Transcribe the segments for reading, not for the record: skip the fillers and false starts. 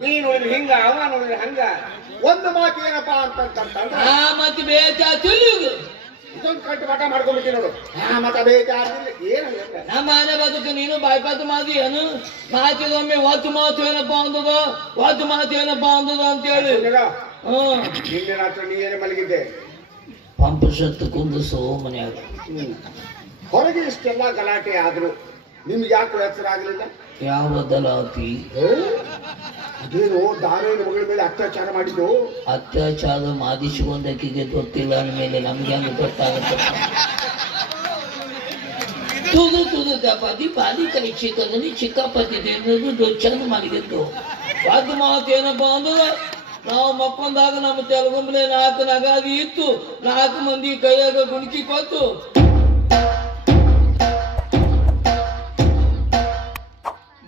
ನೀ ನೋಡಿದ್ರೆ ಹಿಂಗ ಅವ ನೋಡಿದ್ರೆ ಹಂಗ ಒಂದು ಮಾತು ಏನಪ್ಪಾ ಅಂತಂದ್ರೆ ಮತ್ತೆ ಬೇಜಾರು ಇದೊಂದು ಕಟ್ಟು ಮಠ ಮಾಡ್ಕೊಂಡ್ಬಿಟ್ಟಿ ನೋಡು ಮತ ಬೇಜಾರಿಲ್ಲ ಏನು ನಮ್ಮ ಮನೆ ಬದುಕು ನೀನು ಬಾಯ್ಪಾತು ಮಾತು ಏನು ಮಾತಿಗೊಮ್ಮೆ ಒತ್ತು ಮಾತು ಏನಪ್ಪಾ ಅಂದದ ಒತ್ತು ಮಾತು ಏನಪ್ಪಾ ಅಂದದ ಅಂತ ಹೇಳಿ ನಿನ್ನೆ ರಾತ್ರಿ ನೀ ಏನೇ ಮಲಗಿದ್ದೆ ಪಂಪ ಶತ್ತು ಕುಂದಿಸೋ ಮನೆಯಾಗ ಹೊರಗೆ ಇಷ್ಟೆಲ್ಲ ಗಲಾಟೆ ಆದ್ರು ನಿಮ್ಗೆ ಯಾಕೆ ಎಚ್ಚರ ಆಗ್ಲಿಲ್ಲ ಯಾವ ದಲಾತಿ ಅದೇನು ದಾರೇನ ಮಗಳ ಮೇಲೆ ಅತ್ಯಾಚಾರ ಮಾಡಿದ್ದು ಅತ್ಯಾಚಾರ ಮಾದಿಸಿಕೊಂಡಕ್ಕಿಗೆ ಗೊತ್ತಿಲ್ಲ ಅಂದ್ಮೇಲೆ ನಮ್ಗೆ ಹೆಂಗ ಗೊತ್ತಾಗುತ್ತೆ ತುದು ದಪಾತಿ ಬಾಲಿ ಕೈ ಚಿಕ್ಕದಲ್ಲಿ ಚಿಕ್ಕಪತಿ ತಿನ್ನೋದು ಚಂದ ಮಾಡಿದ್ದು ಅದು ಮಾತು ಏನಪ್ಪಾ ಅಂದ್ರೆ ನಾವು ಮಕ್ಕೊಂದಾಗ ನಮ್ಮ ತೆಲಗುಂಬಲೆ 4 ನಗಾದಿ ಇತ್ತು 4 ಮಂದಿ ಕೈಯಾಗ ಗುಣಕಿ ಕೊತ್ತು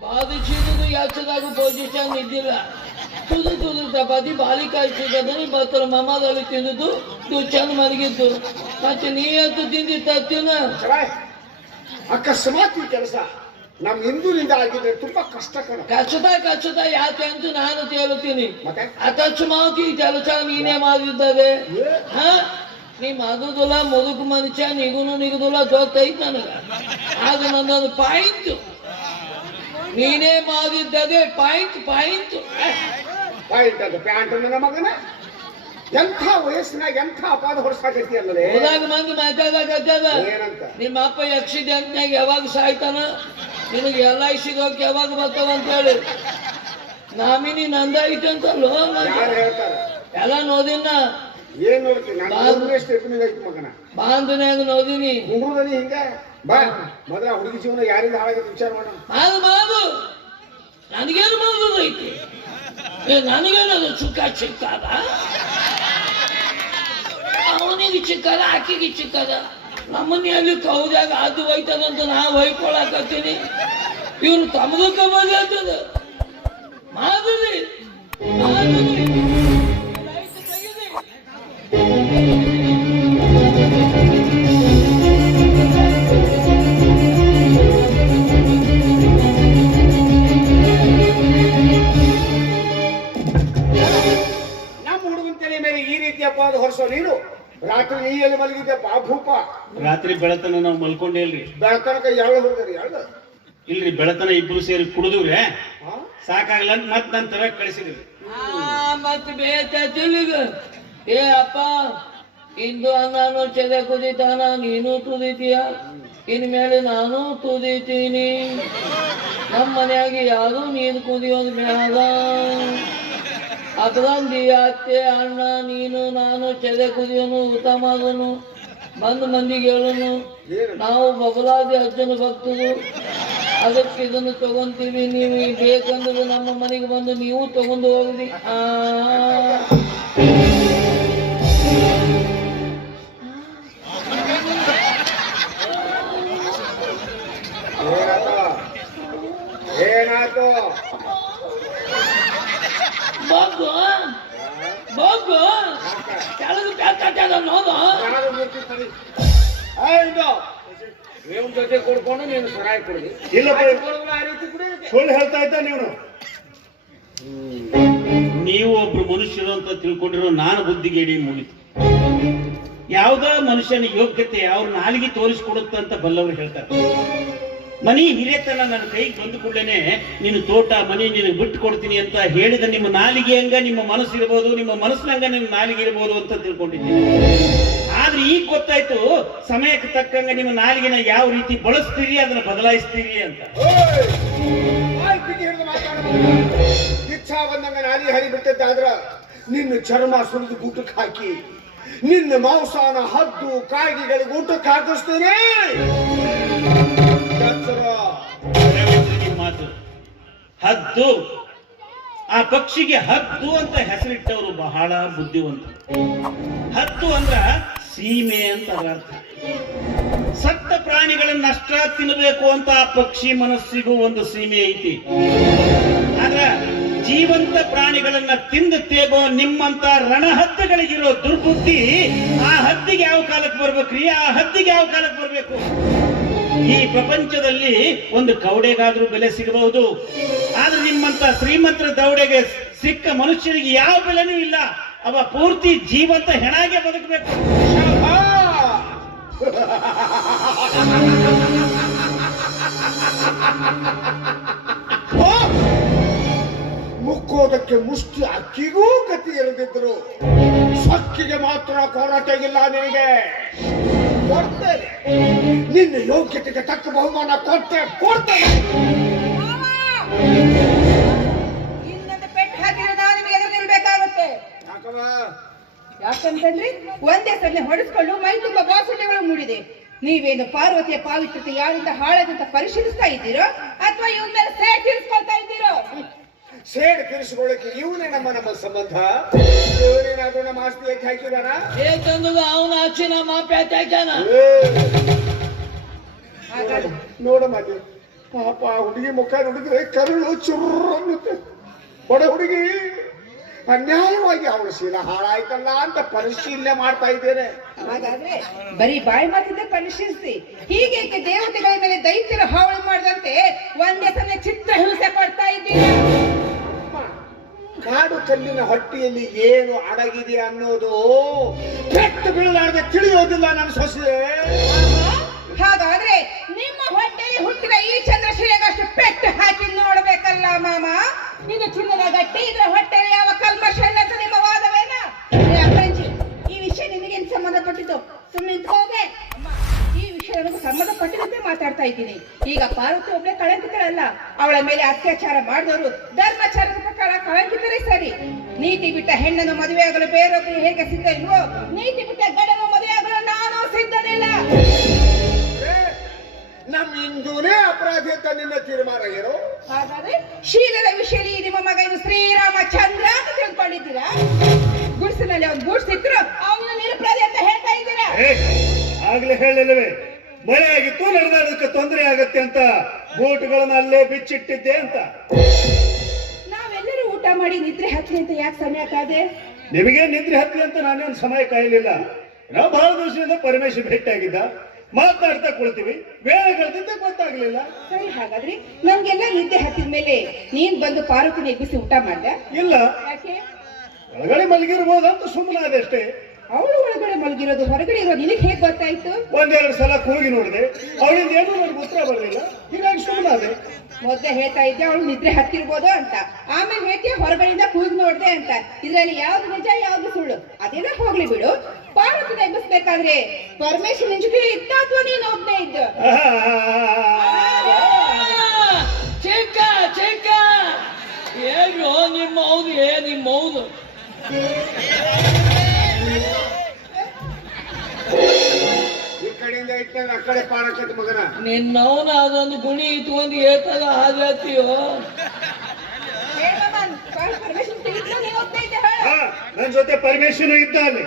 ಬಾದಿಸಿದ್ದು ಯಾಚದಾಗ ಪೊಸಿಷನ್ ಇದ್ದಿಲ್ಲ ತುದು ಚಪಾತಿ ಬಾಲಿಕಾಯಿ ಸಿಗದಲ್ಲಿ ಬತ್ತರ ಮಮ್ಮದಲ್ಲಿ ತಿಂದಿದ್ದು ಚಂದ ಮಲಗಿದ್ದು ಮತ್ತೆ ನೀ ಎತ್ತು ತಿಂದಿ ತತ್ತಿನ ಅಕಸ್ಮಾತ್ ಈ ಕೆಲಸ ನಮ್ ಹಿಂದೂರಿಂದ ಆಗಿದ್ರೆ ತುಂಬಾ ಕಷ್ಟ ಕಚ್ಚುತ್ತಾ ಯಾಕೆ ಅಂತ ನಾನು ತೇಳುತ್ತೀನಿ ಅಕಸ್ಮಾತ್ ಈ ಕೆಲಸ ನೀನೇ ಮಾಡಿದ್ದಾರೆ ನೀ ಮದುದಿಲ್ಲ ಮುದುಕು ಮನುಷ್ಯ ನಿಗುದಿಲ್ಲ ಗೊತ್ತೈತ್ ನನಗ ಅದು ನನ್ನೊಂದು ಪಾಯಿಂಟ್ ನೀನೇ ಮಾಡಿದ್ದದೆ ಪಾಯಿಂಟ್ ಅದು ಪ್ಯಾಂಟ್ ನನ್ನ ಮಗನ ಎಂಥ ವಯಸ್ಸಿನಾಗ ಎಂಥ ಅಪಾದ ಹೊರಸಾಕೈತಿ ಅಲ್ಲದೆ ಹೋದಾಗ ಮಂದಿ ಮಾತಾಡಕತ್ತದ ಏನಂತ ನಿಮ್ಮ ಅಪ್ಪ ಆಕ್ಸಿಡೆಂಟ್ನಾಗ ಯಾವಾಗ ಸಾಯ್ತಾನ ನಿನಗೆ LIC ಯಾವಾಗ ಬರ್ತಾವ ಅಂತ ಹೇಳಿ ನಾಮಿನಿ ನಂದ ಐತಂತಲ್ಲೋ ಯಾರು ಹೇಳ್ತಾರ ಎಲ್ಲ ನೋದಿನ ಏನ್ ನೋಡ್ತೀನಿ ಮಗನ ಬಾಂಧನ್ಯಾಗ ನೋದಿನಿ ಹುಡುಗನಿ ಹಿಂಗ ಬಾ ಮೊದಲ ಹುಡುಗಿ ಜೀವನ ಯಾರಿಂದ ಹಾಳಾಗತ್ತೆ ವಿಚಾರ ಮಾಡೋಣ ಮಾಡು ನನಗೇನು ಮಾಡೋದೈತಿ ನನಗೇನದು ಚಿಕ್ಕದ ಅವನಿಗೆ ಚಿಕ್ಕದ ಆಕಿಗೆ ಚಿಕ್ಕದ ನಮ್ಮನೆಯಲ್ಲಿ ಕೌದಾಗ ಅದು ಹೋಯ್ತದಂತ ನಾವು ಹೊಯ್ಕೊಳಕತ್ತೀನಿ ಇವ್ರು ತಮ್ಮದಕ್ಕ ಬರ್ತದ ಮಾಧುರಿ ನಮ್ಮ ಹುಡುಗನ ತಲೆ ಮೇಲೆ ಈ ರೀತಿಯ ಅಪವಾದ ಹೊರಸೋ ನೀನು ರಾತ್ರಿ ನೀ ಎಲ್ಲಿ ಮಲಗಿದ್ದೆಪ್ಪ ಭೂಪ ರಾತ್ರಿ ಬೆಳತನ ನಾವು ಮಲ್ಕೊಂಡೇ ಇಲ್ರಿ ಬೆಳತನಕ ಎಳ್ಳು ಹುಡುಗರಿ ಎಳ್ಳು ಇಲ್ರಿ ಬೆಳತನ ಇಬ್ರು ಸೇರಿ ಕುಡಿದ್ರಿ ಸಾಕಾಗಲ್ಲ ಅಂತ ಮತ್ ನನ್ ತರ ಕಳಿಸಿದ್ರಿ ಮತ್ ಬೇತ ತಿಳಿಗ ಏ ಅಪ್ಪ ಇಂದು ನಾನು ಚೆದೆ ಕುದಿತಾನ ನೀನು ತುದಿತೀಯ ಇನ್ಮೇಲೆ ನಾನು ತುದಿತೀನಿ ನಮ್ಮ ಮನೆಯಾಗ ಯಾರು ನೀನು ಕುದಿಯೋದು ಬ್ಯಾಡ ಅದ್ರಂದಿ ಅತ್ತೆ ಅಣ್ಣ ನೀನು ನಾನು ಚೆದೆ ಕುದಿಯೋನು ಊಟ ಮಾಡೋನು ಮಂದಿಗೆ ಹೇಳೋನು ನಾವು ಬಬಲಾದಿ ಅಜ್ಜನ ಭಕ್ತರು ಅದಕ್ಕೆ ಇದನ್ನು ತಗೊಂತೀವಿ ನೀವು ಬೇಕಂದ್ರೆ ನಮ್ಮ ಮನೆಗೆ ಬಂದು ನೀವು ತಗೊಂಡು ಹೋಗ್ರಿ ಏನಾಯ್ತು ಬೋಗು ಕೆಳಗೆ ಪ್ಯಾಕಟ್ಟಾಗ ನೋದು ಇವನ್ ಜೊತೆ ಕೊಡ್ಕೊಂಡು ನೀನು ಸರಾಯಿ ಕೊಡಿ ಸುಳ್ಳು ಹೇಳ್ತಾ ಇದ್ದ ನೀವು ಒಬ್ರು ಮನುಷ್ಯರು ಅಂತ ತಿಳ್ಕೊಂಡಿರೋ ನಾನು ಬುದ್ಧಿಗೇಡಿ ಮುಗಿತು ಯಾವ್ದೋ ಮನುಷ್ಯನ ಯೋಗ್ಯತೆ ಅವ್ರ ನಾಲಿಗೆ ತೋರಿಸ್ಕೊಡುತ್ತ ಅಂತ ಬಲ್ಲವರು ಹೇಳ್ತಾರೆ ಮನಿ ಹಿರಿಯತನ ನನ್ನ ಕೈಗೆ ಬಂದು ಕೂಡಲೇ ನೀನು ತೋಟ ಮನಿ ನಿನಗೆ ಬಿಟ್ಟು ಕೊಡ್ತೀನಿ ಅಂತ ಹೇಳಿದ ನಿಮ್ಮ ನಾಲಿಗೆ ಹಂಗ ನಿಮ್ಮ ಮನಸ್ಸು ಇರ್ಬೋದು ನಿಮ್ಮ ಮನಸ್ಸಿನಂಗ ನಿಮ್ಮ ನಾಲಿಗೆ ಇರ್ಬೋದು ಅಂತ ತಿಳ್ಕೊಂಡಿದ್ದೀನಿ ಆದ್ರೆ ಈಗ ಗೊತ್ತಾಯ್ತು ಸಮಯಕ್ಕೆ ತಕ್ಕಂಗ ನಿಮ್ಮ ನಾಲಿಗೆನ ಯಾವ ರೀತಿ ಬಳಸ್ತೀರಿ ಅದನ್ನ ಬದಲಾಯಿಸ್ತೀರಿ ಅಂತ ಇಚ್ಛಾ ಬಂದಂಗ ನಾಲಿ ಹರಿ ಬಿಟ್ಟದ್ದಾದ್ರ ನಿನ್ನ ಚರ್ಮ ಸುರಿದು ಊಟಕ್ಕೆ ಹಾಕಿ ನಿನ್ನ ಮಾಂಸಾನ ಹದ್ದು ಕಾಯಿಗಳಿಗೆ ಊಟಕ್ಕೆ ಹಾಕಿಸ್ತೇನೆ ಮಾತು ಹದ್ದು ಆ ಪಕ್ಷಿಗೆ ಹದ್ದು ಅಂತ ಹೆಸರಿಟ್ಟವರು ಬಹಳ ಬುದ್ಧಿವಂತ ಹದ್ದು ಅಂದ್ರ ಸೀಮೆ ಅಂತ ಅದರ ಅರ್ಥ ಸತ್ತ ಪ್ರಾಣಿಗಳನ್ನಷ್ಟ ತಿನ್ನಬೇಕು ಅಂತ ಆ ಪಕ್ಷಿ ಮನಸ್ಸಿಗೂ ಒಂದು ಸೀಮೆ ಐತಿ ಆದ್ರ ಜೀವಂತ ಪ್ರಾಣಿಗಳನ್ನ ತಿಂದು ತೇಗೋ ನಿಮ್ಮಂತ ರಣಹದ್ದುಗಳಿಗಿರೋ ದುರ್ಬುದ್ಧಿ ಆ ಹದ್ದಿಗೆ ಯಾವ ಕಾಲಕ್ಕೆ ಬರ್ಬೇಕ್ರಿ ಆ ಹದ್ದಿಗೆ ಯಾವ ಕಾಲಕ್ಕೆ ಬರ್ಬೇಕು ಈ ಪ್ರಪಂಚದಲ್ಲಿ ಒಂದು ಕವಡೆಗಾದ್ರೂ ಬೆಲೆ ಸಿಗಬಹುದು, ಆದ್ರೆ ನಿಮ್ಮಂತ ಶ್ರೀಮಂತರ ದವಡೆಗೆ ಸಿಕ್ಕ ಮನುಷ್ಯನಿಗೆ ಯಾವ ಬೆಲೆನೂ ಇಲ್ಲ. ಅವ ಪೂರ್ತಿ ಜೀವಂತ ಹೆಣಾಗೆ ಬದುಕಬೇಕು. ಮುಕ್ಕೋದಕ್ಕೆ ಮುಷ್ಟಿ ಅಕ್ಕಿಗೂ ಗತಿ ಇರದಿದ್ರು ಸಕ್ಕಿಗೆ ಮಾತ್ರ ಕೊರತೆಗಿಲ್ಲ. ನಿನಗೆ ಕೊಡ್ತೇನೆ, ನಿನ್ನ ಯೋಗ್ಯತೆಗೆ ತಕ್ಕ ಬಹುಮಾನ ಕೊಡ್ತೇನೆ. ಇನ್ನೊಂದು ಪೆಟ್ಟು ಹಾಕಿದ್ರೆ ನಾವು ನಿಮಗೆ ಎದುರು ನಿಲ್ಬೇಕಾಗುತ್ತೆ. ಯಾಕಂತಂದ್ರೆ ಒಂದೇ ಸಲ ಹೊಡೆಸ್ಕೊಂಡು ಮೈ ತುಂಬಾ ಬಾಸುಳ್ಯಗಳು ಮೂಡಿದೆ. ನೀವೇನು ಪಾರ್ವತಿಯ ಪಾವಿತ್ರತೆ ಯಾರಿಂದ ಹಾಳಾದಂತ ಪರಿಶೀಲಿಸ್ತಾ ಇದ್ದೀರೋ ಅಥವಾ ಇವನ್ ಮೇಲೆ ಸೇಡ್ ತೀರಿಸ್ಕೊಳ್ತಾ ಇದ್ದೀರೋ? ಸೇಡ್ ತೀರಿಸಿಕೊಳ್ಳಕ್ಕೆ ಇವನೇ ನಮ್ಮ ಸಂಬಂಧ. ಇವನೇನಾದ್ರೂ ನಮ್ಮ ಆಸ್ತಿ ಏಕೆ ಹಾಕಿದಾನ? ಅವನ ಆಚೆ ನಮ್ಮ ಪ್ಯಾಚ್ ಹಾಕ್ಯಾನ. ನೋಡ ಮಾತಿ ಪಾಪ ಹುಡುಗಿ ಮುಖ ನೋಡಿದ್ರೆ ಕರುಳು ಚುರ್ರು ಅನ್ನುತ್ತೆ. ಬಡ ಹುಡುಗಿ ಅನ್ಯಾಯವಾಗಿ ಅವಳ ಶೀಲ ಹಾಳಾಯ್ತಲ್ಲ ಅಂತ ಪರಿಶೀಲನೆ ಮಾಡ್ತಾ ಇದ್ದೇನೆ. ಹಾಗಾದ್ರೆ ಬರೀ ಬಾಯಿ ಮಾತಿಂದ ಪರಿಶೀಲಿಸಿ, ಹೀಗೇಕೆ ದೇವತೆಗಳ ಮೇಲೆ ದೈತ್ಯರ ಹಾವಳಿ ಮಾಡದಂತೆ ಒಂದೇ ಸಲ ಚಿತ್ರ ಹಿಂಸೆ ಕೊಡ್ತಾ ಇದ್ದೀರಾ? ಕಾಡು ಕಲ್ಲಿನ ಹೊಟ್ಟೆಯಲ್ಲಿ ಏನು ಅಡಗಿದೆ ಅನ್ನೋದು ಪೆಟ್ಟು ಬೀಳಲಾರದೆ ತಿಳಿಯೋದಿಲ್ಲ ನನ್ನ ಸೊಸೆ. ಹಾಗಾದ್ರೆ ನಿಮ್ಮ ಹೊಟ್ಟೆಯಲ್ಲಿ ಹುಟ್ಟಿದ ಈ ಚಂದ್ರಶಿಲೆಗಷ್ಟು ಪೆಟ್ಟು ಹಾಕಿ ನೋಡ್ಬೇಕಲ್ಲ ಮಾಮ. ಇದು ಚಿನ್ನದ ಗಟ್ಟಿ, ಇದ್ರ ಹೊಟ್ಟೆಯಲ್ಲಿ ಯಾವ ಕಲ್ಮಶ ಇಲ್ಲ ಅಂತ ನಿಮ್ಮ ವಾದವೇನ? ಅಪ್ರಂಜಿ, ಈ ವಿಷಯ ನಿನಗೇನು ಸಂಬಂಧಪಟ್ಟಿದ್ದು? ಸುಮ್ಮನೆ ನಿಂತ್ಕೋಗೆ. ಈ ವಿಷಯ ನನಗೆ ಸಂಬಂಧಪಟ್ಟಿದಂತೆ ಮಾತಾಡ್ತಾ ಇದ್ದೀನಿ. ಈಗ ಪಾರ್ವತಿ ಒಬ್ಬಳೆ ಕಳಂಕಿತರಲ್ಲ, ಅವಳ ಮೇಲೆ ಅತ್ಯಾಚಾರ ಮಾಡಿದವರು ಧರ್ಮಾಚಾರದ ಪ್ರಕಾರ ಕಳಂಕಿತರೇ ಸರಿ. ನೀತಿ ಬಿಟ್ಟ ಹೆಣ್ಣನ್ನು ಮದುವೆಯಾಗಲು ಬೇರೊಬ್ಬರು ಹೇಗೆ ಸಿದ್ಧ ಇಲ್ವೋ, ನೀತಿ ಬಿಟ್ಟ ಗಂಡನ್ನು ಮದುವೆಯಾಗಲು ನಾನು ಸಿದ್ಧನಿಲ್ಲ. ನಮ್ಮ ಹಿಂದೂನೇ ಅಪರಾಧಿ ಅಂತ ನಿನ್ನ ತೀರ್ಮಾನ ಏನು? ಹಾಗಾದ್ರೆ ಶೀಲದ ವಿಷಯದಲ್ಲಿ ನಿಮ್ಮ ಮಗ ಇದು ಶ್ರೀರಾಮಚಂದ್ರ ಅಂತ ತಿಳ್ಕೊಂಡಿದ್ದೀರಾ? ಗುಡಿಸಿನಲ್ಲಿ ಅವ್ನು ಗೂಡ್ಸಿದ್ರು ಅವನು ನಿರಪರಾಧಿ ಅಂತ ಹೇಳ್ತಾ ಇದ್ದೀರಾ? ಆಗ್ಲೇ ಹೇಳಿಲ್ವೇ, ಮಳೆ ಆಗಿತ್ತು, ನಡೆದಾಡೋದಕ್ಕೆ ತೊಂದರೆ ಆಗತ್ತೆ ಅಂತ ಬೋಟ್ಗಳನ್ನ ಅಲ್ಲೇ ಬಿಚ್ಚಿಟ್ಟಿದ್ದೆ ಅಂತ. ನಾವೆಲ್ಲರೂ ಊಟ ಮಾಡಿ ನಿದ್ರೆ ಹತ್ಲಿ ಅಂತ ಯಾಕೆ ಸಮಯ ಕಾದೆ? ನಿಮಗೆ ನಿದ್ರೆ ಹತ್ಲಿ ಅಂತ ನಾನೇನು ಸಮಯ ಕಾಯಲಿಲ್ಲ. ನಾವು ಬಹಳ ದಿವಸದಿಂದ ಪರಮೇಶ್ವರ್ ಭೇಟಿಯಾಗಿದ್ದ, ಮಾತನಾಡ್ತಾ ಕೊಳ್ತೀವಿ, ವೇಳೆ ಕಳೆದಿದ್ದ ಗೊತ್ತಾಗ್ಲಿಲ್ಲ. ಸರಿ, ಹಾಗಾದ್ರೆ ನಮ್ಗೆಲ್ಲ ನಿದ್ದೆ ಹತ್ತಿದ ಮೇಲೆ ನೀನ್ ಬಂದು ಪಾರ್ವತಿನ ಎಬ್ಬಿಸಿ ಊಟ ಮಾಡ್ದೆ? ಇಲ್ಲ, ಯಾಕೆ? ಒಳಗಡೆ ಮಲಗಿರ್ಬೋದಂತ ಸುಮ್ಮನಾದೆ ಅಷ್ಟೇ. ಅವಳು ಒಳಗಡೆ ಮಲಗಿರೋದು ಹೊರಗಡೆ ಇರೋದು ನಿನಗೆ ಹೇಗ್ ಗೊತ್ತಾಯ್ತು? ಒಂದೆರಡು ಸಲ ಕೂಗಿ ನೋಡಿದೆ, ಅವಳಿಂದ ಏನೂ ನನಗೆ ಉತ್ತರ ಬರಲಿಲ್ಲ, ಹೀಗಾಗಿ ಸುಮ್ಮನಾದೆ. ಮೊದ್ಲೇ ಹೇಳ್ತಾ ಇದ್ದೆ ಅವಳು ನಿದ್ರೆ ಹತ್ತಿರ್ಬೋದು ಅಂತ, ಆಮೇಲೆ ಹೇಳ್ತೀಯ ಹೊರಗಡೆಯಿಂದ ಕೂಗಿ ನೋಡ್ದೆ ಅಂತ. ಇದ್ರಲ್ಲಿ ಯಾವ್ದು ನಿಜ ಯಾವ್ದು ಸುಳ್ಳು ಅದೇನೋ ಹೋಗ್ಲಿ ಬಿಡು. ಪಾರ್ವತಿನ ಎಬ್ಬಿಸ್ಬೇಕಾದ್ರೆ ಪರಮೇಶ್ವರ್ ನಿನ್ ಜೊತೆ ಇದ್ದ ಅಥವಾ ನೀನ್ ಒಬ್ಬನೇ ಇದ್ದ? ಚಿಕ್ಕ ಚಿಕ್ಕ ಹೇಗೋ ನಿಮ್ಮ ಹೌದು ಈ ಕಡೆಯಿಂದ ಇಟ್ಟಾಗ ಆ ಕಡೆ ಪಾರಕತ್ ಮಗನ. ನಿನ್ನವನ ಅದೊಂದು ಗುಣಿ ಇಟ್ಕೊಂಡು ಏತಾಗ ಹಾಗಾತೀಯೋ? ನನ್ ಜೊತೆ ಪರಮೇಶ್ವರ ಇದ್ದ ಅಲ್ಲಿ.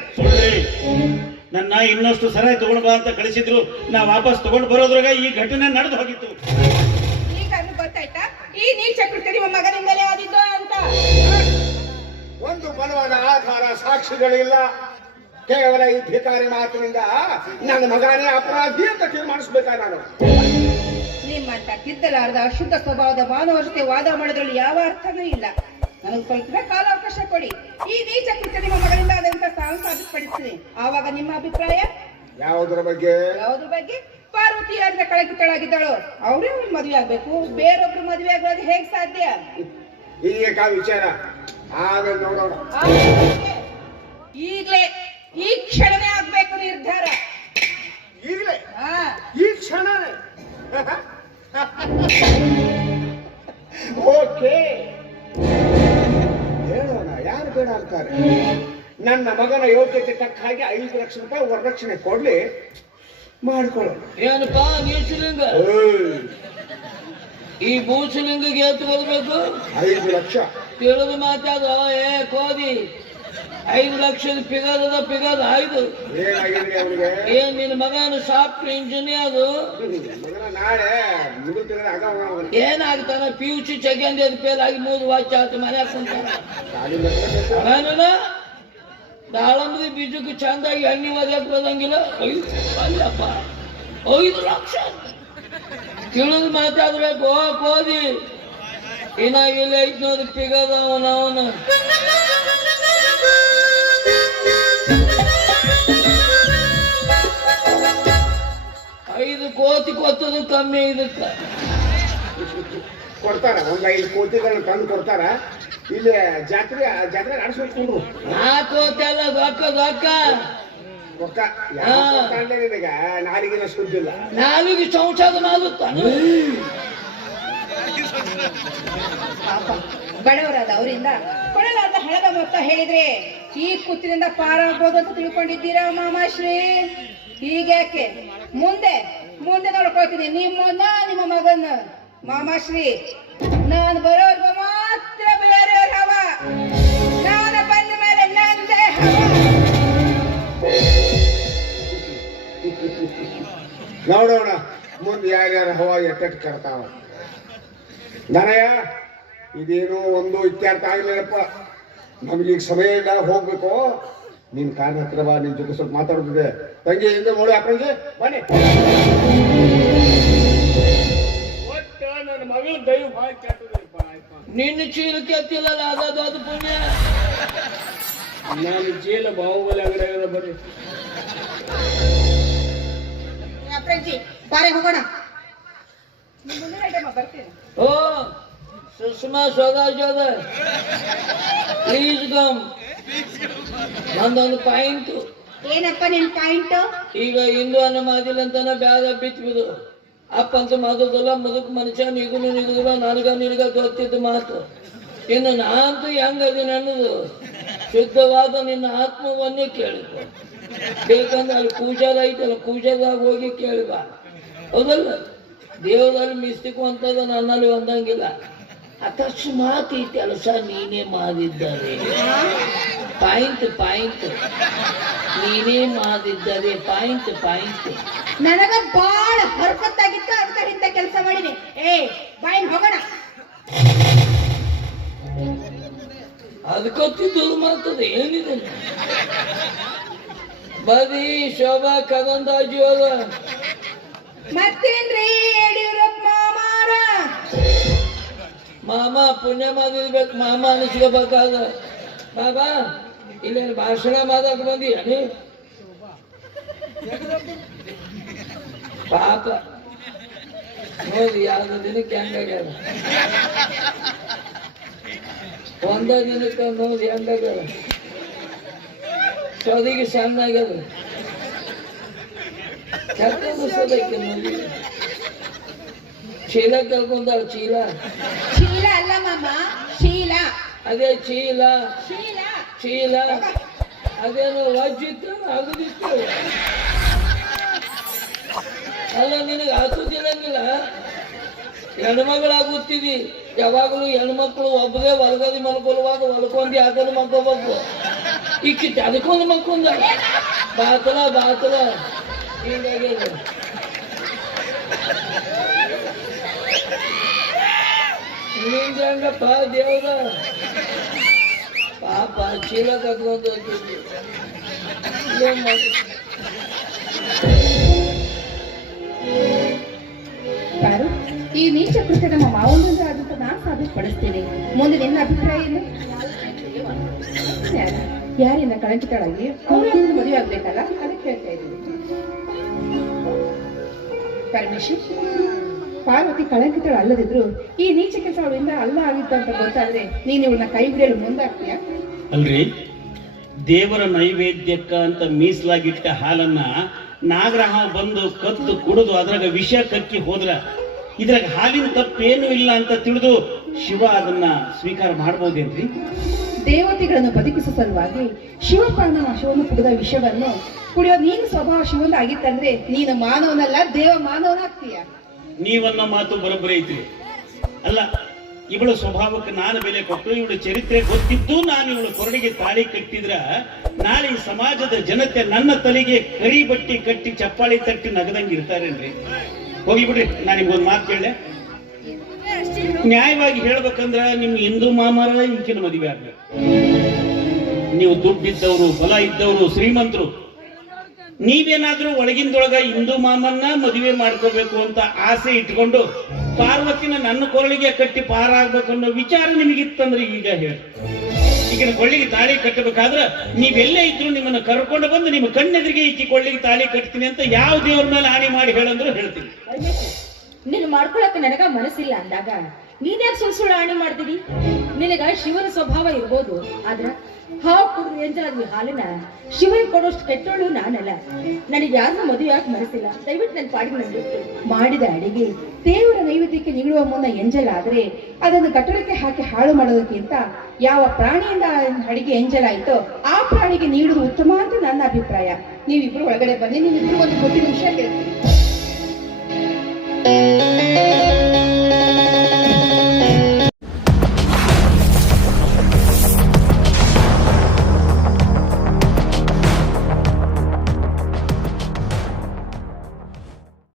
ನನ್ನ ಇನ್ನಷ್ಟು ಸರಾಯಿ ತಗೊಂಡ್ ಬಾ ಅಂತ ಕಳಿಸಿದ್ರು, ನಾ ವಾಪಸ್ ತಗೊಂಡ್ ಬರೋದ್ರಾಗ ಈ ಘಟನೆ ನಡೆದು ಹೋಗಿತ್ತು. ಈಗ ಗೊತ್ತಾಯ್ತಾ ಈ ನೀಚ ಕೃತ್ಯ ನಿಮ್ಮ ಮಗನಿಂದಲೇ ಆದಿದ್ದು ಅಂತ? ಒಂದು ಬಲವಾದ ಆಧಾರ ಸಾಕ್ಷಿಗಳಿಲ್ಲ. ಕೇವಲ ಈ ಭಿಕಾರಿ ಮಾತಿನಿಂದ ನನ್ನ ಮಗನೇ ಅಪರಾಧಿ ಅಂತ ತೀರ್ಮಾನಿಸ್ಬೇಕಾ ನಾನು? ನಿಮ್ಮಂತ ತಿದ್ದಲಾರದ ಅಶುದ್ಧ ಸ್ವಭಾವದ ಮಾನವ ಜೊತೆ ವಾದ ಮಾಡೋದ್ರಲ್ಲಿ ಯಾವ ಅರ್ಥನೂ ಇಲ್ಲ. ನನಗೆ ಸ್ವಲ್ಪ ಕಾಲಾವಕಾಶ ಕೊಡಿ. ಈ ನೀಚ ಕೃತ್ಯ ನಿಮ್ಮ ಮಗನಿಂದ ಆದಂತ ಸಾಬೀತುಪಡಿಸ್ತೀನಿ. ಆವಾಗ ನಿಮ್ಮ ಅಭಿಪ್ರಾಯ ಯಾವುದರ ಬಗ್ಗೆ? ಯಾವುದ್ರ ಬಗ್ಗೆ? ಪಾರ್ವತಿ ಯಾರಿಂದ ಕಳಕಿತಳಾಗಿದ್ದಾಳೋ ಅವರೇ ಅವ್ರು ಮದುವೆ ಆಗ್ಬೇಕು, ಬೇರೊಬ್ರು ಮದುವೆ ಆಗೋದು ಹೇಗ್ ಸಾಧ್ಯ? ಈಗ ವಿಚಾರ ಆಮೇಲೆ ನೋಡೋಣ. ಈಗ್ಲೇ ಈ ಕ್ಷಣನೇ ಆಗ್ಬೇಕು ನಿರ್ಧಾರ. ಈಗಲೇ ಈ ಕ್ಷಣನೇ? ಓಕೆ, ಹೇಳೋಣ. ಯಾರು ಬೇಡ ಅಂತಾರೆ? ನನ್ನ ಮಗನ ಯೋಗ್ಯತೆ ತಕ್ಕ ಹಾಗೆ 5 ಲಕ್ಷ ರೂಪಾಯಿ ವರದಕ್ಷಿಣೆ ಕೊಡ್ಲಿ, ಮಾಡ್ಕೊಳ್ಳೋಣ. ಏನಪ್ಪಾ ನೀಚಲಿಂಗ, ಈ ಭೂಸಲಿಂಗಿಗೆ ಎತ್ತು ಬರ್ಬೇಕು? 5 ಲಕ್ಷ ತಿಳಿದು ಮಾತಾಡ. ಕೋದಿ 5 ಲಕ್ಷದ ಪಿಗದ 5. ಏನಾಗಿದೆ ಅವನಿಗೆ? ಏನ್ ನಿನ್ನ ಮಗನ ಸಾಫ್ಟ್ವೇರ್ ಇಂಜಿನಿಯರ್ ಅದು? ನಾಳೆ ಮುಗಿದ್ರೆ ಆಗ ಏನಾಗ್ತಾನ? PUC ಚೆಗಂದಿ ಫೇಲ್ ಆಗಿ 3 ವಾಚ್ ಆಯ್ತು, ಮನೆ ಕುಂತಾನ. ದಾಳಂಬ್ರಿ ಬೀಜಕ್ಕೆ ಚಂದಾಗಿ ಎಣ್ಣೆ ಒದಕ್ ಬರಂಗಿಲ್ಲ. 5 ಲಕ್ಷ ತಿಳಿದು ಮಾತಾಡ್ಬೇಕು ಕೋದಿ ಏನಾಗಿಲ್ಲ ಐತ್ ನೋಡಿ ಪಿಗದ ಅವನ ಐದು ಕೋತಿ ಕೊತ್ತದು ಕಮ್ಮಿ ಇದಕ್ಕ ಕೊಡ್ತಾರ ಒಂದ್ 5 ಕೋತಿಗಳನ್ನ ತಂದು ಕೊಡ್ತಾರ. ಇಲ್ಲಿ ಜಾತ್ರೆ ಆಡಿಸ್ಕೊಂಡ್ರು ಆ ಕೋತಿ ಅಲ್ಲ ದೊಕ್ಕ ರೊಕ್ಕ ಯಾವ ನಿನಗ ನಾಲಿಗಿನ ಸುದ್ದಿಲ್ಲ. ನಾಲಿಗೆ ಸಂಸಾರ ಮಾಡುತ್ತಾನ. ಬಡವರಾದ ಅವರಿಂದ ಕೊಡಲಾದ ಹಣದ ಮೊತ್ತ ಹೇಳಿದ್ರೆ ಈ ಕುತ್ತಿನಿಂದ ಪಾರಾಗ್ಬೋದು ಅಂತ ತಿಳ್ಕೊಂಡಿದ್ದೀರಾ ಮಾಮಾಶ್ರೀ? ಹೀಗ್ಯಾಕೆ? ಮುಂದೆ ನೋಡ್ಕೊಳ್ತೀನಿ ನಿಮ್ಮನ್ನ ನಿಮ್ಮ ಮಗನ್ನ. ಮಾಮಾಶ್ರೀ, ನಾನು ಬರೋರ್ಗ ಮಾತ್ರ ಬೇರೆಯವ್ರ ಹವ, ನಾನು ಬಂದ ಮೇಲೆ ನಂದೇ ಹವ. ನೋಡೋಣ ಮುಂದೆ ಯಾರ್ಯಾರ ಹವಾ ಎಟ್ಟೆಟ್ಟು ಕರ್ತಾವ. ನನಯ ಇದೇನೋ ಒಂದು ಇತ್ಯರ್ಥ ಆಗ್ಲಿಲ್ಲಪ್ಪ. ನಮಗೀಗ ಸಮಯ ಇಲ್ಲ, ಹೋಗ್ಬೇಕು. ನಿನ್ ಕಾರಣ ಹತ್ರ ಬಾ, ನಿನ್ ಜೊತೆ ಸ್ವಲ್ಪ ಮಾತಾಡೋದಿದೆ. ತಂಗಿ ಹಿಂದೆ ನೋಡಿ ಅಪ್ಪನಿಗೆ ಬನ್ನಿ. ನನ್ನ ಮಗಳು ದೈವ ಭಾಳ ಕೆಟ್ಟದಪ್ಪ. ನಿನ್ನ ಚೀಲಕ್ಕೆ ಎತ್ತಿಲ್ಲ ಅದು ಪುಣ್ಯ. ನಾನು ಚೀಲ ಬಾಹುಬಲಿ ಅಂಗಡಿಯಾಗದ ಬರ್ರಿ. ಅಪ್ರಂಜಿ ಬಾರೆ ಹೋಗೋಣ. ಬರ್ತೀನಿ. ಓ ಸುಷ್ಮಾ ಸೋದಾಜೋದ ಪ್ಲೀಸ್ ಕಮ್. ನಂದೊಂದು ಪಾಯಿಂಟ್. ಏನಪ್ಪ ನಿನ್ ಪಾಯಿಂಟ್? ಈಗ ಹಿಂದೂ ಅನ್ನೋ ಮಾದಿಲ್ಲ ಅಂತಾನ ಬ್ಯಾದ ಬಿತ್ತು ಅಪ್ಪ ಅಂತ ಮಾತುದಲ್ಲ. ಮುದುಕ್ ಮನುಷ್ಯ ನಿಗುದಿಲ್ಲ. ನಿನಗ ಗೊತ್ತಿದ್ದ ಮಾತು. ಇನ್ನು ನಾನಂತೂ ಹೆಂಗದೀನಿ ಅನ್ನೋದು ಶುದ್ಧವಾದ ನಿನ್ನ ಆತ್ಮವನ್ನೇ ಕೇಳಿಕೊ. ಬೇಕಂದ್ರೆ ಅಲ್ಲಿ ಕೂಜಾದ ಐತಲ್ಲ, ಕೂಜಾದಾಗ ಹೋಗಿ ಕೇಳಿಬ. ಹೌದಲ್ಲ? ದೇವರಲ್ಲಿ ಮಿಸ್ತಿಕು ಅಂತದ ನನ್ನಲ್ಲಿ ಒಂದಂಗಿಲ್ಲ. ಅಕಸ್ಮಾತ್ ಈ ಕೆಲಸ ನೀನೇ ಮಾಡಿದ್ದಾರೆ ಪಾಯಿಂಟ್ ನೀನೇ ಮಾಡಿದ್ದಾರೆ ಪಾಯಿಂಟ್. ನನಗ ಬಾಳ ಹರ್ಕತ್ತಾಗಿತ್ತು, ಅದಕ್ಕೆ ಇಂಥ ಕೆಲಸ ಮಾಡಿನಿ. ಬಾಯಿನ್ ಹೋಗೋಣ. ಅದಕ್ಕೊತ್ತಿದ್ದು ಮಾತದೆ ಏನಿದೆ. ಬರೀ ಶೋಭಾ ಕದಂದಾಜಿ ಹೋದ. ಮತ್ತೇನ್ರಿ ಯಡಿಯೂರಪ್ಪ ಮಾಮಾರ? ಮಾಮ ಪುಣ್ಯ ಮಾಡಿರ್ಬೇಕು, ಮಾಮ ಅನಿಸ್ಕೋಬೇಕಾದ. ಬಾಬಾ ಇಲ್ಲೇನು ಭಾಷಣ ಮಾತಾಡ ಬಂದಿ ಪಾಪ ನೋಡಿ. ಯಾವ್ದು ದಿನಕ್ಕೆ ಹೆಂಗಾಗ್ಯಾರ, ಒಂದ ದಿನಕ್ಕೆ ನೋಡಿ ಹೆಂಗಾಗ್ಯಾರ. ಸೊದಿಗೆ ಸಣ್ಣ ಆಗ್ಯದ. ಕೆಟ್ಟದಕ್ಕೆ ನೋಡಿ ಚೀಲ ಕಲ್ಕೊಂಡಾಳ. ಚೀಲ ಅಲ್ಲ ಮಾಮ, ಶೀಲ. ಅದೇ ಚೀಲ ಶೀಲ. ಅದೇನು ವಜ್ಜಿತ್ತು ಅಗದಿತ್ತು. ಅಲ್ಲ ನಿನಗೆ ಹಾಕುತ್ತಿರಂಗಿಲ್ಲ. ಹೆಣ್ಮಗಳಾಗುತ್ತಿದಿ. ಯಾವಾಗಲೂ ಹೆಣ್ಮಕ್ಳು ಒಬ್ಬರೇ ಹೊಲಗದಿ ಮಲ್ಕೊಳ್ಳುವಾಗ ಹೊಲ್ಕೊಂಡಿ ಅದನ್ನು ಮಲ್ಕೋಬೇಕು. ಈಕಿ ಅದಕ್ಕೊಂದು ಮಲ್ಕೊಂಡ ಬಾತಲ ಹೀಗಾಗ್ಯದ. ನಿಂಗಪ್ಪ ದೇವ್ರ ಪಾಪ ಚೀಲ ಕಟ್ಕೊಂಡು ಏನ್ ಮಾಡಿ. ಪಾರು, ಈ ನೀಚ ಕೃತ್ಯ ನಮ್ಮ ಮಾವನಂದ ಆದಂತ ನಾನು ಸಾಬೀತುಪಡಿಸ್ತೇನೆ. ಮುಂದೆ ನಿನ್ನ ಅಭಿಪ್ರಾಯ ಏನು? ಯಾರಿಂದ ಕಳಂಕಿತಳಾಗಿ ಅವರು ಮದುವೆ ಆಗ್ಬೇಕಲ್ಲ, ಅದಕ್ಕೆ ಹೇಳ್ತಾ ಇದ್ದೀನಿ. ಪರಮೇಶ್, ಪಾರ್ವತಿ ಕಳಂಕಿತಳು ಅಲ್ಲದಿದ್ರು ಈ ನೀಚ ಕೆಲಸ ಅವಳಿಂದ ಅಲ್ಲ ಆಗಿತ್ತು ಅಂತ ಗೊತ್ತಾದ್ರೆ ನೀನು ಇವಳನ್ನ ಕೈ ಬಿಡಲು ಮುಂದಾಗ್ತೀಯ? ಅಲ್ರಿ, ದೇವರ ನೈವೇದ್ಯಕ್ಕ ಅಂತ ಮೀಸಲಾಗಿಟ್ಟ ಹಾಲನ್ನ ನಾಗರಹಾವ ಬಂದು ಕತ್ತು ಕುಡಿದು ಅದ್ರಾಗ ವಿಷ ಕಕ್ಕಿ ಹೋದ್ರ ಇದ್ರಾಗ ಹಾಲಿನ ತಪ್ಪೇನು ಇಲ್ಲ ಅಂತ ತಿಳಿದು ಶಿವ ಅದನ್ನ ಸ್ವೀಕಾರ ಮಾಡ್ಬೋದೇನ್ರಿ? ದೇವತೆಗಳನ್ನು ಬದುಕಿಸುವ ಸಲುವಾಗಿ ಶಿವಪಾನ ಶಿವನು ಕುಡಿದ ವಿಷವನ್ನು ಕುಡಿಯೋ ನೀನು ಸ್ವಭಾವ ಶಿವನ ಆಗಿತ್ತಂದ್ರೆ ನೀನು ಮಾನವನಲ್ಲ, ದೇವ ಮಾನವನಾಗ್ತೀಯ. ನೀವನ್ನ ಮಾತು ಬರೋಬ್ಬರಿ ಐತ್ರಿ. ಅಲ್ಲ, ಇವಳ ಸ್ವಭಾವಕ್ಕೆ ನಾನು ಬೆಲೆ ಕೊಟ್ಟು ಇವಳ ಚರಿತ್ರೆ ಗೊತ್ತಿದ್ದು ನಾನು ಇವಳ ಕೊರಡಿಗೆ ತಾಳಿ ಕಟ್ಟಿದ್ರ ನಾಳೆ ಈ ಸಮಾಜದ ಜನತೆ ನನ್ನ ತಲೆಗೆ ಕರಿ ಬಟ್ಟಿ ಕಟ್ಟಿ ಚಪ್ಪಾಳಿ ತಟ್ಟಿ ನಗದಂಗೆ ಇರ್ತಾರೇನ್ರಿ? ಹೋಗ್ಲಿ ಬಿಡ್ರಿ. ನಾನು ನಿಮ್ಗೊಂದು ಮಾತು ಕೇಳಿದೆ. ನ್ಯಾಯವಾಗಿ ಹೇಳ್ಬೇಕಂದ್ರ ನಿಮ್ ಹಿಂದೂ ಮಾಮಾರ ಈಕಿನ ಮದುವೆ ಆಗ್ಬೇಕು. ನೀವು ದುಡ್ಡಿದ್ದವರು, ಬಲ ಇದ್ದವರು, ಶ್ರೀಮಂತರು, ನೀವೇನಾದ್ರೂ ಒಳಗಿಂದೊಳಗ ಹಿಂದೂ ಮಾಮನ್ನ ಮದುವೆ ಮಾಡ್ಕೋಬೇಕು ಅಂತ ಆಸೆ ಇಟ್ಕೊಂಡು ಪಾರ್ವತಿನ ನನ್ನ ಕೊರಳಿಗೆ ಕಟ್ಟಿ ಪಾರಾಗ್ಬೇಕು ಅನ್ನೋ ವಿಚಾರ ನಿಮಗಿತ್ತಂದ್ರೆ ಈಗ ಹೇಳಿ. ಈಗ ಕೊಳ್ಳಿಗೆ ತಾಳಿ ಕಟ್ಟಬೇಕಾದ್ರೆ ನೀವೆಲ್ಲೇ ಇದ್ರು ನಿಮ್ಮನ್ನ ಕರ್ಕೊಂಡು ಬಂದು ನಿಮ್ಮ ಕಣ್ಣೆದುರಿಗೆ ಈಕಿ ಕೊಳ್ಳಿಗೆ ತಾಳಿ ಕಟ್ತೀನಿ ಅಂತ ಯಾವ ದೇವ್ರ ಮೇಲೆ ಆಣಿ ಮಾಡಿ ಹೇಳಂದ್ರು ಹೇಳ್ತೀನಿ. ನೀನು ಮಾಡ್ಕೊಳಕ್ಕೆ ನನಗ ಮನಸ್ಸಿಲ್ಲ ಅಂದಾಗ ನೀನ್ಯಾಕೆ ಸುಳ್ಳು ಆಣೆ ಮಾಡ್ತೀವಿ? ನಿನಗ ಶಿವನ ಸ್ವಭಾವ ಇರ್ಬೋದು, ಆದ್ರ ಹಾವು ಕುಡಿದು ಎಂಜಲಾದ್ವಿ ಹಾಲಿನ ಶಿವನಿಗೆ ಕೊಡೋಷ್ಟು ಕೆಟ್ಟೋಳು ನಾನಲ್ಲ. ನನಗೆ ಯಾರನ್ನ ಮದುವೆ ಯಾಕೆ ಮನಸ್ಸಿಲ್ಲ. ದಯವಿಟ್ಟು ನನ್ನ ಪಾಡಿಗೆ ನಂಬಿಟ್ಟು ಮಾಡಿದ ಅಡಿಗೆ ದೇವರ ನೈವೇದ್ಯಕ್ಕೆ ನೀಡುವ ಮುನ್ನ ಎಂಜಲಾದ್ರೆ ಅದನ್ನು ಕಟ್ಟಡಕ್ಕೆ ಹಾಕಿ ಹಾಳು ಮಾಡೋದಕ್ಕಿಂತ ಯಾವ ಪ್ರಾಣಿಯಿಂದ ಅಡಿಗೆ ಎಂಜಲಾಯಿತೋ ಆ ಪ್ರಾಣಿಗೆ ನೀಡುವುದು ಉತ್ತಮ ಅಂತ ನನ್ನ ಅಭಿಪ್ರಾಯ. ನೀವಿಬ್ರು ಒಳಗಡೆ ಬನ್ನಿ, ನೀವಿಬ್ರು ಒಂದು ಗೊತ್ತಿನ ವಿಷಯ ಹೇಳ್ತೀನಿ.